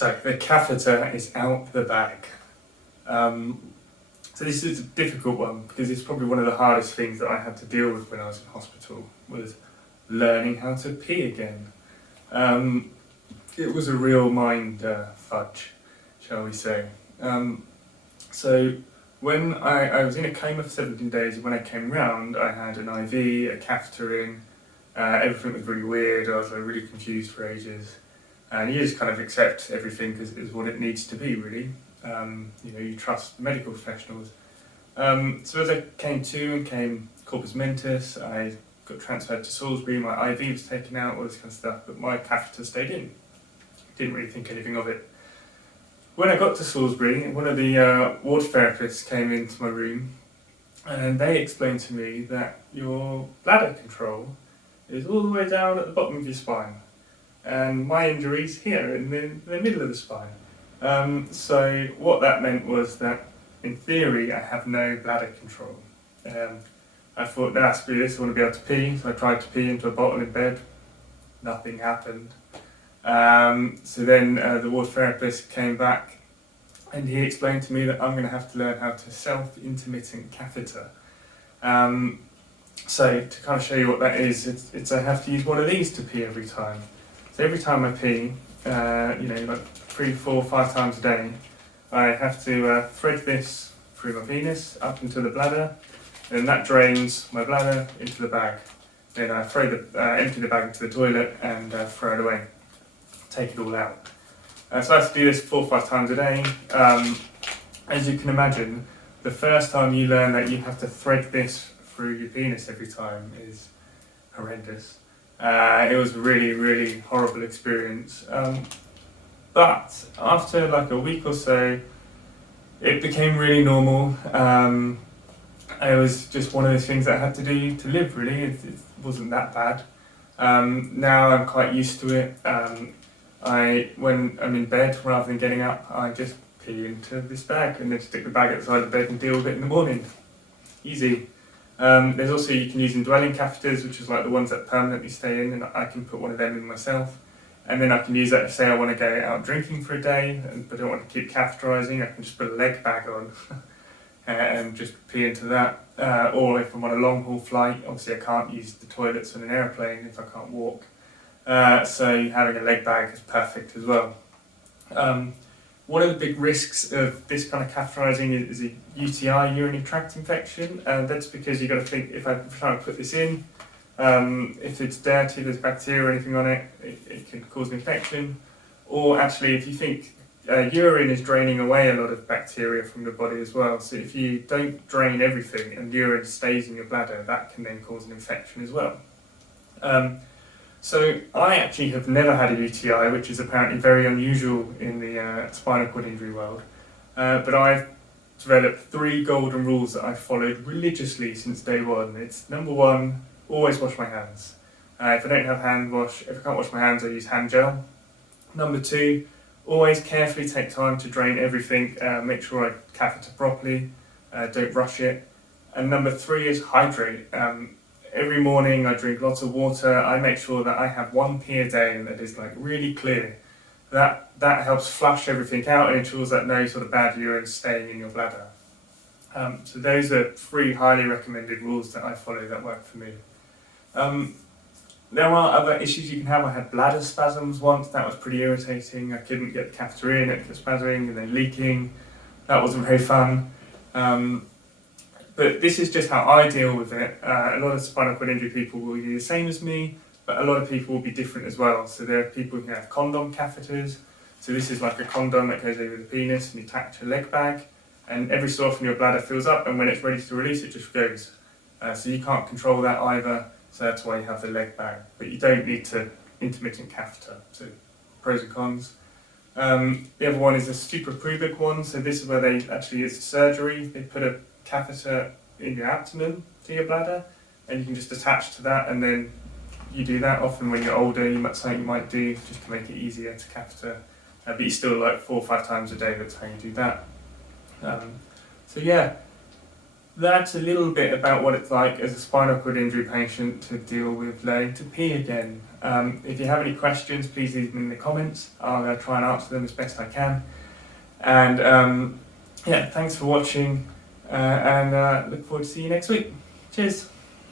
So the catheter is out the bag. So this is a difficult one because it's probably one of the hardest things that I had to deal with when I was in hospital, was learning how to pee again. It was a real mind fudge, shall we say. So when I was in a coma for 17 days, and when I came round, I had an IV, a catheter in, everything was really weird, I was really confused for ages. And you just kind of accept everything as what it needs to be, really. You trust medical professionals. So as I came to and came corpus mentis, I got transferred to Salisbury, my IV was taken out, all this kind of stuff, but my catheter stayed in. Didn't really think anything of it. When I got to Salisbury, one of the ward therapists came into my room and they explained to me that your bladder control is all the way down at the bottom of your spine. And my injury's here in the middle of the spine. So what that meant was that, in theory, I have no bladder control. I thought, nah, screw this, I want to be able to pee, so I tried to pee into a bottle in bed. Nothing happened. So then the ward therapist came back and he explained to me that I'm going to have to learn how to self-intermittent catheter. So to kind of show you what that is, it's I have to use one of these to pee every time. So every time I pee, like 3, 4, 5 times a day, I have to thread this through my penis up into the bladder, and that drains my bladder into the bag. Then I empty the bag into the toilet and throw it away. Take it all out. So I have to do this 4 or 5 times a day. As you can imagine, the first time you learn that you have to thread this through your penis every time is horrendous. It was a really, really horrible experience. But after like a week or so, it became really normal. It was just one of those things that I had to do to live, really. It wasn't that bad. Now I'm quite used to it. When I'm in bed, rather than getting up, I just pee into this bag and then stick the bag outside the bed and deal with it in the morning. Easy. There's also, you can use indwelling catheters, which is like the ones that permanently stay in, and I can put one of them in myself. And then I can use that if, say, I want to go out drinking for a day, but I don't want to keep catheterising, I can just put a leg bag on and just pee into that. Or if I'm on a long haul flight, obviously I can't use the toilets on an aeroplane if I can't walk. So having a leg bag is perfect as well. One of the big risks of this kind of catheterising is a UTI, urinary tract infection. That's because you've got to think, if I try and put this in, if it's dirty, there's bacteria or anything on it, it can cause an infection. Or actually, if you think urine is draining away a lot of bacteria from the body as well, so if you don't drain everything and urine stays in your bladder, that can then cause an infection as well. So I actually have never had a UTI, which is apparently very unusual in the spinal cord injury world. But I've developed 3 golden rules that I've followed religiously since day one. It's number 1, always wash my hands. If I don't have hand wash, if I can't wash my hands, I use hand gel. Number 2, always carefully take time to drain everything. Make sure I catheter properly. Don't rush it. And number 3 is hydrate. Every morning I drink lots of water. I make sure that I have 1 pee a day that is like really clear. That helps flush everything out and ensures that no sort of bad urine is staying in your bladder. So those are 3 highly recommended rules that I follow that work for me. There are other issues you can have. I had bladder spasms once. That was pretty irritating. I couldn't get the catheter in, it kept spasming and then leaking. That wasn't very fun. But this is just how I deal with it. A lot of spinal cord injury people will do the same as me, but a lot of people will be different as well. So there are people who can have condom catheters. So this is like a condom that goes over the penis and you attach a leg bag, and every so often your bladder fills up, and when it's ready to release, it just goes. So you can't control that either, so that's why you have the leg bag. But you don't need to intermittent catheter. So pros and cons. The other one is a suprapubic one. So this is where they actually use surgery. They put a catheter in your abdomen to your bladder, and you can just attach to that, and then you do that. Often when you're older, something you might do just to make it easier to catheter, but you still like 4 or 5 times a day, that's how you do that. So yeah, that's a little bit about what it's like as a spinal cord injury patient to deal with learning to pee again. If you have any questions, please leave them in the comments. I'll try and answer them as best I can. And yeah, thanks for watching, and look forward to seeing you next week. Cheers.